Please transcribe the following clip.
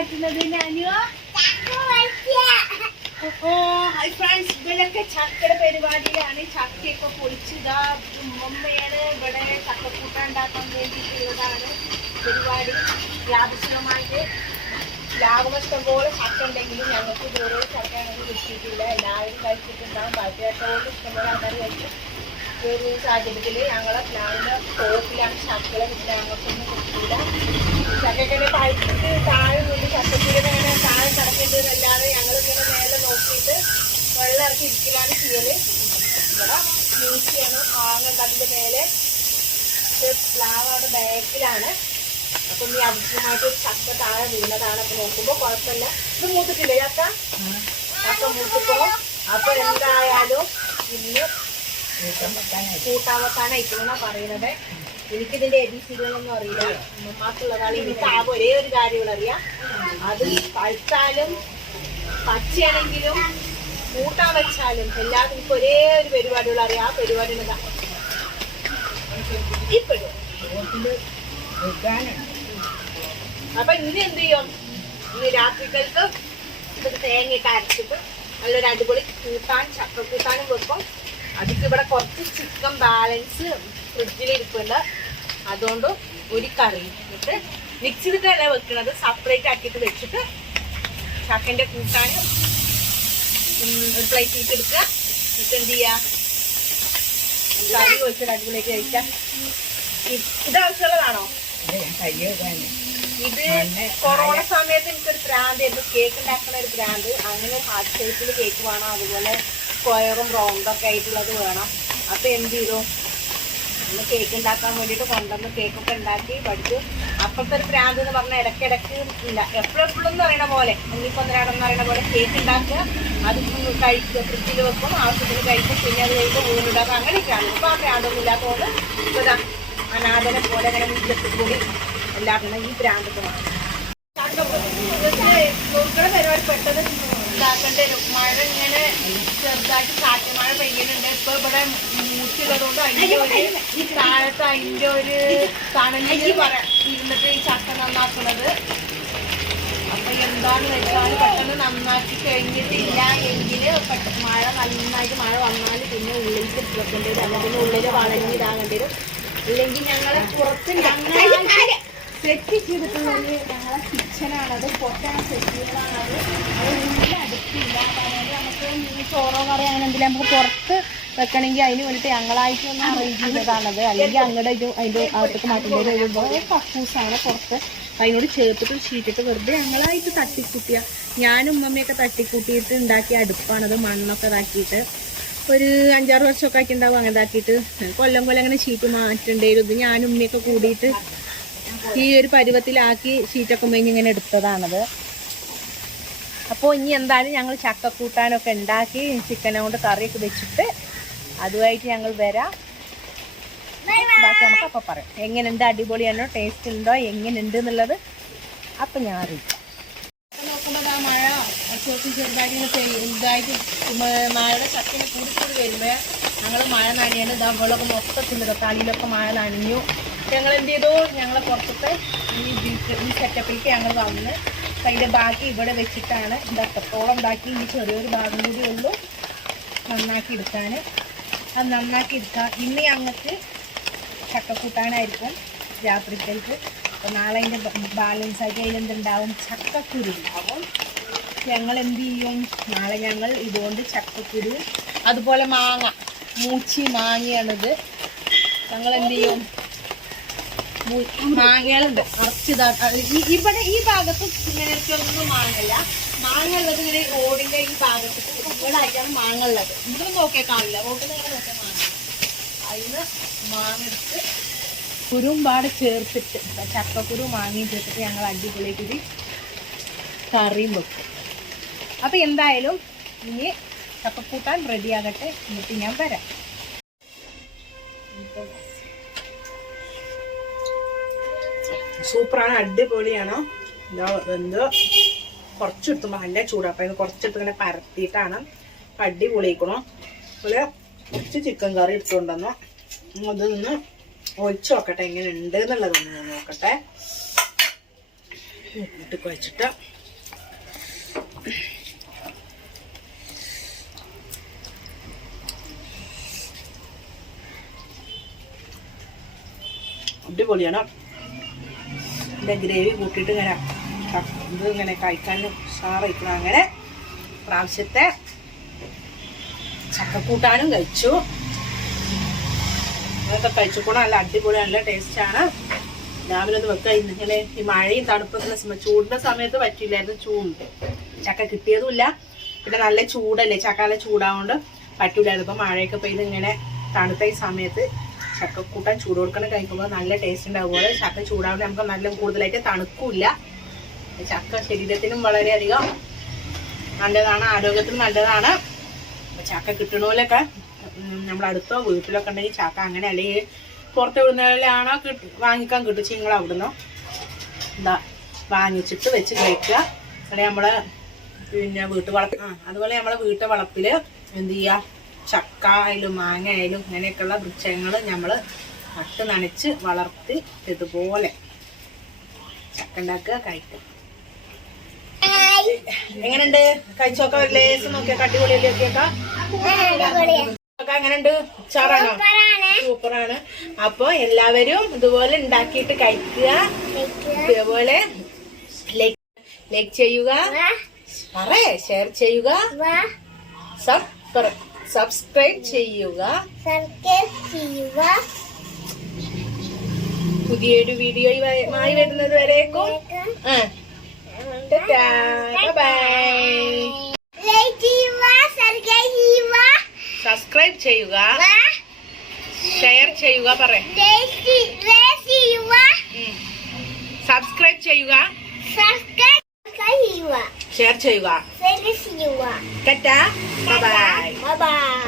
കാട്ടുന്നത് ഞാനോ ഫ്രണ്ട്സ് ഇവരൊക്കെ ചക്കയുടെ പരിപാടിയിലാണ്. ചക്കയൊക്കെ പൊളിച്ചതാ ഉമ്മയാണ് ഇവിടെ ചക്കക്കൂട്ട ഉണ്ടാക്കാൻ വേണ്ടിയിട്ടുള്ളതാണ് പരിപാടി. യാദൃശ്ചികമായിട്ട് ലാഭനഷ്ടം പോലെ ചക്ക ഉണ്ടെങ്കിലും ഞങ്ങൾക്ക് ഇതുവരെ ചക്ക ഞങ്ങൾക്ക് കിട്ടിയിട്ടില്ല. എല്ലാവരും കഴിച്ചിട്ടുണ്ടാകും. ബാക്കിയായിട്ടോട് ഇഷ്ടംപോലെ ആൾക്കാർ കഴിച്ചു. ഒരു സാഹചര്യത്തിൽ ഞങ്ങളെ പ്ലാനിന്റെ ടോപ്പിലാണ് ചക്കകളെ കിട്ടുക. ഞങ്ങൾക്കൊന്നും കിട്ടില്ല. ചക്കയ്ക്ക് പഴുത്തിട്ട് താഴെ നിന്ന് ചക്കക്കുരുന്ന് ഇങ്ങനെ താഴെ കിടക്കേണ്ടതല്ലാതെ ഞങ്ങളിങ്ങനെ നേരെ നോക്കിയിട്ട് വെള്ളം ഇറക്കി ഇരിക്കലാണ് ചെയ്യല്. ഇവിടെ മ്യൂസിയാണ് വാങ്ങേണ്ട. അതിൻ്റെ മേലെ പ്ലാവാണ് ബാക്കിലാണ്. അപ്പൊ ഈ അധികമായിട്ട് ചക്ക താഴെ വീണതാണ്. അപ്പൊ നോക്കുമ്പോ കുഴപ്പമില്ല. ഇത് മൂത്തിട്ടില്ലേ ചക്ക? ചക്ക മൂത്തിപ്പോ അപ്പൊ എന്തായാലും ഇന്ന് കൂട്ടാൻ വെക്കാനായിട്ടാണ് പറയുന്നത്. എനിക്കിതിന്റെ എബിസികളൊന്നും അറിയില്ല. ഉമ്മമാക്കുള്ളതാണ്. എനിക്ക് ആകെ ഒരേ ഒരു കാര്യങ്ങൾ അറിയാം. അത് പഴുത്താലും പച്ചയാണെങ്കിലും കൂട്ടാൻ വെച്ചാലും എല്ലാവർക്കും ഒരേ ഒരു പരിപാടികൾ അറിയാം. ആ പരിപാടി ഇപ്പോഴും അപ്പൊ ഇനി എന്ത് ചെയ്യും? ഇനി രാത്രികൾക്ക് ഇത് തേങ്ങയിട്ട് അരച്ചിട്ട് നല്ലൊരു അടിപൊളി കൂട്ടാൻ ചക്ക കൂട്ടാനും വെക്കും. അതിക്ക് ഇവിടെ കുറച്ച് ചിക്കൻ ബാലൻസ് ഫ്രിഡ്ജിൽ ഇരിപ്പുണ്ട്. അതുകൊണ്ട് ഒരു കറി എന്നിട്ട് മിക്സ് ചെയ്തിട്ടല്ല വെക്കുന്നത്. സെപ്പറേറ്റ് ആക്കിയിട്ട് വെച്ചിട്ട് ചക്കൻ്റെ കൂട്ടാനും ഒരു പ്ലേറ്റിലേക്ക് എടുക്കുക. എന്നിട്ട് എന്ത് ചെയ്യുക? കറി വെച്ചിട്ട് അടിപൊളിയായിട്ട് കഴിക്കാം. ഇത് ആവശ്യമുള്ളതാണോ? ഇത് കൊറോണ സമയത്ത് എനിക്കൊരു ഭ്രാന്തായിരുന്നു. കേക്ക് ഉണ്ടാക്കുന്ന ഒരു ഭ്രാന്ത്. അങ്ങനെ ഹാർട്ട് ഷേപ്പിൽ കേക്ക് വേണം. അതുപോലെ സ്ക്വയറും റൗണ്ടൊക്കെ ആയിട്ടുള്ളത് വേണം. അപ്പൊ എന്ത് ചെയ്തു? നമ്മൾ കേക്ക് ഉണ്ടാക്കാൻ വേണ്ടിയിട്ട് കൊണ്ടുവന്ന് കേക്കൊക്കെ ഉണ്ടാക്കി പഠിച്ചു. അപ്പോഴത്തെ ഒരു ഭ്രാന്ത് എന്ന് പറഞ്ഞാൽ ഇടയ്ക്കിടയ്ക്ക് ഇല്ല, എപ്പോഴും എന്ന് പറയുന്ന പോലെ ഒന്നിക്കൊന്നരാടെന്ന് പറയുന്ന പോലെ കേക്ക് ഉണ്ടാക്കുക, അത് കഴിക്കുക, ഫ്രിഡ്ജിൽ വെക്കും, ആവശ്യത്തിന് കഴിക്കും, പിന്നെ അത് കഴിക്കും, വീണ്ടുണ്ടാക്കുക. അങ്ങനെയൊക്കെയാണ്. ഇപ്പൊ ആ ഭ്രാന്തൊന്നും ഇല്ലാത്തതുകൊണ്ട് ഇപ്പൊ അനാഥനെ പോലെ അങ്ങനെ മുറ്റത്ത് കൂടി എല്ലാവരും ഈ ഭ്രാന്തൊക്കെ വേണം. നോക്കുന്ന പരിപാടി പെട്ടെന്ന് ഇതാക്കേണ്ടി വരും. മഴ ഇങ്ങനെ ചെറുതായിട്ട് കാറ്റ് മഴ പെയ്യുന്നുണ്ട്. ഇപ്പൊ ഇവിടെ മൂച്ചുള്ളതുകൊണ്ട് അതിന്റെ ഒരു താഴത്ത് അതിന്റെ ഒരു തണലിൽ ഇരുന്നിട്ട് ഈ ചക്ക നന്നാക്കുന്നത്. അപ്പൊ എന്താന്ന് വെച്ചാൽ പെട്ടെന്ന് നന്നാക്കി കഴിഞ്ഞിട്ടില്ല എങ്കിൽ മഴ നന്നായിട്ട് മഴ വന്നാൽ പിന്നെ ഉള്ളിലേക്ക് വെക്കേണ്ടി വരും. അല്ലെങ്കിൽ ഉള്ളിൽ വളഞ്ഞിടാകേണ്ടി വരും. ഇല്ലെങ്കിൽ ഞങ്ങളെ പുറത്ത് സെറ്റ് ചെയ്തിട്ടുള്ളത് ഞങ്ങളെ കിച്ചനാണത്. പുറത്താണ് സെറ്റ് ചെയ്തതാണത്. അത് ഉള്ളിൽ അടുപ്പില്ല. അതുകൊണ്ട് നമുക്ക് ഈ ചോറോ പറയാനെന്തെങ്കിലും നമുക്ക് പുറത്ത് വെക്കണമെങ്കിൽ അതിന് വേണ്ടിയിട്ട് ഞങ്ങളായിട്ടൊന്ന് അറേഞ്ച് ചെയ്തതാണത്. അല്ലെങ്കിൽ അങ്ങടെ അതിൻ്റെ അകത്തേക്ക് മാറ്റുമ്പോൾ ഒരു കക്കൂസാണ് പുറത്ത്. അതിനോട് ചേർത്തിട്ട് ഷീറ്റിട്ട് വെറുതെ ഞങ്ങളായിട്ട് തട്ടിക്കൂട്ടിയ ഞാനും ഉമ്മമ്മയൊക്കെ തട്ടിക്കൂട്ടിയിട്ട് ഉണ്ടാക്കിയ അടുപ്പാണത്. മണ്ണൊക്കെ ഇതാക്കിയിട്ട് ഒരു 5-6 വർഷമൊക്കെ ആയിട്ടുണ്ടാവും. അങ്ങനെ ഇതാക്കിയിട്ട് കൊല്ലം അങ്ങനെ ഷീറ്റ് മാറ്റേണ്ടിയിരുന്നു. ഇത് ഞാനും ഉമ്മയൊക്കെ കൂടിയിട്ട് ഈ ഒരു പരുവത്തിലാക്കി ഷീറ്റൊക്കെ മേഞ്ഞ് ഇങ്ങനെ എടുത്തതാണത്. അപ്പോൾ ഇനി എന്തായാലും ഞങ്ങൾ ചക്കക്കൂട്ടാനൊക്കെ ഉണ്ടാക്കി ചിക്കനെ കൊണ്ട് കറിയൊക്കെ വെച്ചിട്ട് അതുമായിട്ട് ഞങ്ങൾ വരാം. ബാക്കി നമുക്ക് അപ്പം പറയാം എങ്ങനെയുണ്ട്, അടിപൊളിയാണോ, ടേസ്റ്റ് ഉണ്ടോ, എങ്ങനെയുണ്ട് എന്നുള്ളത് അപ്പം ഞാൻ അറിയിക്കാം. നോക്കുമ്പോൾ ആ മഴ ചെറുതായിട്ട് ഇതായിട്ട് മഴയുടെ ശക്തിനെ കൂടിക്കൂടി വരുമ്പോൾ ഞങ്ങൾ മഴ നനയാണ്. ഇതാ വെള്ളമൊക്കെ മൊത്തത്തിൻ്റെ തളിയിലൊക്കെ മഴ നനഞ്ഞു. ഞങ്ങൾ എന്ത് ചെയ്തു? ഞങ്ങളെ പുറത്തത്തെ ഈ സെറ്റപ്പിലേക്ക് ഞങ്ങൾ വന്ന് അതിൻ്റെ ബാക്കി ഇവിടെ വെച്ചിട്ടാണ് ഇത് അത്രത്തോളം ഉണ്ടാക്കി. ഈ ചെറിയൊരു ഭാഗം കൂടി ഉള്ളൂ നന്നാക്കി എടുക്കാൻ. അത് നന്നാക്കി എടുക്കാം. ഇന്ന് ഞങ്ങൾക്ക് ചക്കക്കൂട്ടാനായിരിക്കും രാത്രിത്തേക്ക്. അപ്പോൾ നാളെ അതിൻ്റെ ബാലൻസ് ആക്കി അതിലെന്തുണ്ടാവും? ചക്കക്കുരു ഉണ്ടാവും. ഞങ്ങൾ എന്ത് ചെയ്യും? നാളെ ഞങ്ങൾ ഇതുകൊണ്ട് ചക്കക്കുരു, അതുപോലെ മാങ്ങ, മൂച്ചി മാങ്ങയാണിത്. ഞങ്ങൾ എന്ത് ചെയ്യും? മാങ്ങകളുണ്ട് അറച്ചിതാക്കാൻ. ഇവിടെ ഈ ഭാഗത്ത് ഇങ്ങനെയൊന്നും മാങ്ങല്ല. മാങ്ങ ഉള്ളത് ഇങ്ങനെ റോഡിന്റെ ഈ ഭാഗത്ത് ഇവിടെ ആയിട്ടാണ് മാങ്ങ ഉള്ളത്. ഇവിടെ നോക്കിയാൽ കാണില്ല. റോഡിൽ ഇങ്ങനെ നോക്കിയാൽ മാങ്ങ. അതിന് മാങ്ങ എടുത്ത് കുരുമ്പാട് ചേർത്തിട്ട് ചക്കക്കുരു മാങ്ങയും ചേർത്തിട്ട് ഞങ്ങൾ അടിപൊളിയായിട്ട് കറിയും വെക്കും. അപ്പം എന്തായാലും ഇനി ചക്കക്കൂട്ടാൻ റെഡിയാകട്ടെ. എന്നിട്ട് ഞാൻ വരാം. സൂപ്പറാണ്, അടിപൊളിയാണ്. എന്തോ കുറച്ചെടുത്തുമ്പോൾ നല്ല ചൂടാണ്. അപ്പം ഇത് കുറച്ചെടുത്ത് ഇങ്ങനെ പരത്തിയിട്ടാണ് അടിപൊളിയിക്കണം. അതുപോലെ കുറച്ച് ചിക്കൻ കറി എടുത്തുകൊണ്ടുവന്നു. അത് നിന്ന് ഒഴിച്ച് നോക്കട്ടെ എങ്ങനെ ഉണ്ട് എന്നുള്ളതൊന്ന് നോക്കട്ടെ. ഇട്ട് കുഴച്ചിട്ട് അടിപൊളിയാണ്. ഇതിൻ്റെ ഗ്രേവി കൂട്ടിയിട്ട് ഇങ്ങനെ ഇത് ഇങ്ങനെ കഴിക്കാൻ ഉഷാറായിരിക്കണം. അങ്ങനെ പ്രാവശ്യത്തെ ചക്കക്കൂട്ടാനും കഴിച്ചു. അതൊക്കെ കഴിച്ചുകൂടെ നല്ല അടിപൊളി നല്ല ടേസ്റ്റാണ്. രാവിലെ ഒന്ന് വെക്കുക. ഇങ്ങനെ ഈ മഴയും തണുപ്പൊക്കെ ചൂടിൻ്റെ സമയത്ത് പറ്റില്ലായിരുന്നു. ചൂട് ചക്ക കിട്ടിയതുമില്ല. പിന്നെ നല്ല ചൂടല്ലേ, ചക്ക നല്ല ചൂടാവുകൊണ്ട് പറ്റൂലായിരുന്നു. ഇപ്പം മഴയൊക്കെ പെയ്ത് ഇങ്ങനെ തണുത്ത ഈ സമയത്ത് ചക്കക്കൂട്ടാൻ ചൂട് കൊടുക്കണം കഴിക്കുമ്പോൾ നല്ല ടേസ്റ്റ് ഉണ്ടാവുമ്പോൾ ചക്ക ചൂടാവുമ്പോൾ നമുക്ക് നല്ല കൂടുതലായിട്ട് തണുക്കില്ല. ചക്ക ശരീരത്തിനും വളരെയധികം നല്ലതാണ്, ആരോഗ്യത്തിനും നല്ലതാണ്. ചക്ക കിട്ടണോലൊക്കെ നമ്മളടുത്തോ വീട്ടിലൊക്കെ ഉണ്ടെങ്കിൽ ചക്ക അങ്ങനെ അല്ലെങ്കിൽ പുറത്ത് വിടുന്നതിലാണോ വാങ്ങിക്കാൻ കിട്ടും. നിങ്ങൾ അവിടുന്ന് എന്താ വാങ്ങിച്ചിട്ട് വെച്ച് കഴിക്കുക. അല്ലെങ്കിൽ നമ്മളെ പിന്നെ അതുപോലെ നമ്മളെ വീട്ടു വളപ്പിൽ എന്ത് ചെയ്യുക, ചക്ക ആയാലും മാങ്ങ ആയാലും ഇങ്ങനെയൊക്കെയുള്ള വൃക്ഷങ്ങൾ നമ്മൾ നട്ട് നനച്ച് വളർത്തി ഇതുപോലെ ചക്ക ഉണ്ടാക്കുക, കഴിക്കുക. എങ്ങനെയുണ്ട് കഴിച്ചോക്ക? ഒരു ലേസ് നോക്കിയാ അടിപൊളിയൊക്കെയൊക്കെ എങ്ങനെയുണ്ട്? ഉച്ചാറാണോ? സൂപ്പറാണ്. അപ്പൊ എല്ലാവരും ഇതുപോലെ ഉണ്ടാക്കിയിട്ട് കഴിക്കുക. ഇതേപോലെ ലൈക്ക് ചെയ്യുക, ഷെയർ ചെയ്യുക, സബ്സ്ക്രൈബ് ചെയ്യുക. പുതിയൊരു വീഡിയോയുമായി വരുന്നത് വരേക്കും സബ്സ്ക്രൈബ് ചെയ്യുക, ഷെയർ ചെയ്യുക. സബ്സ്ക്രൈബ് ചെയ്യുക, ഷെയർ ചെയ്യുക. Bye bye.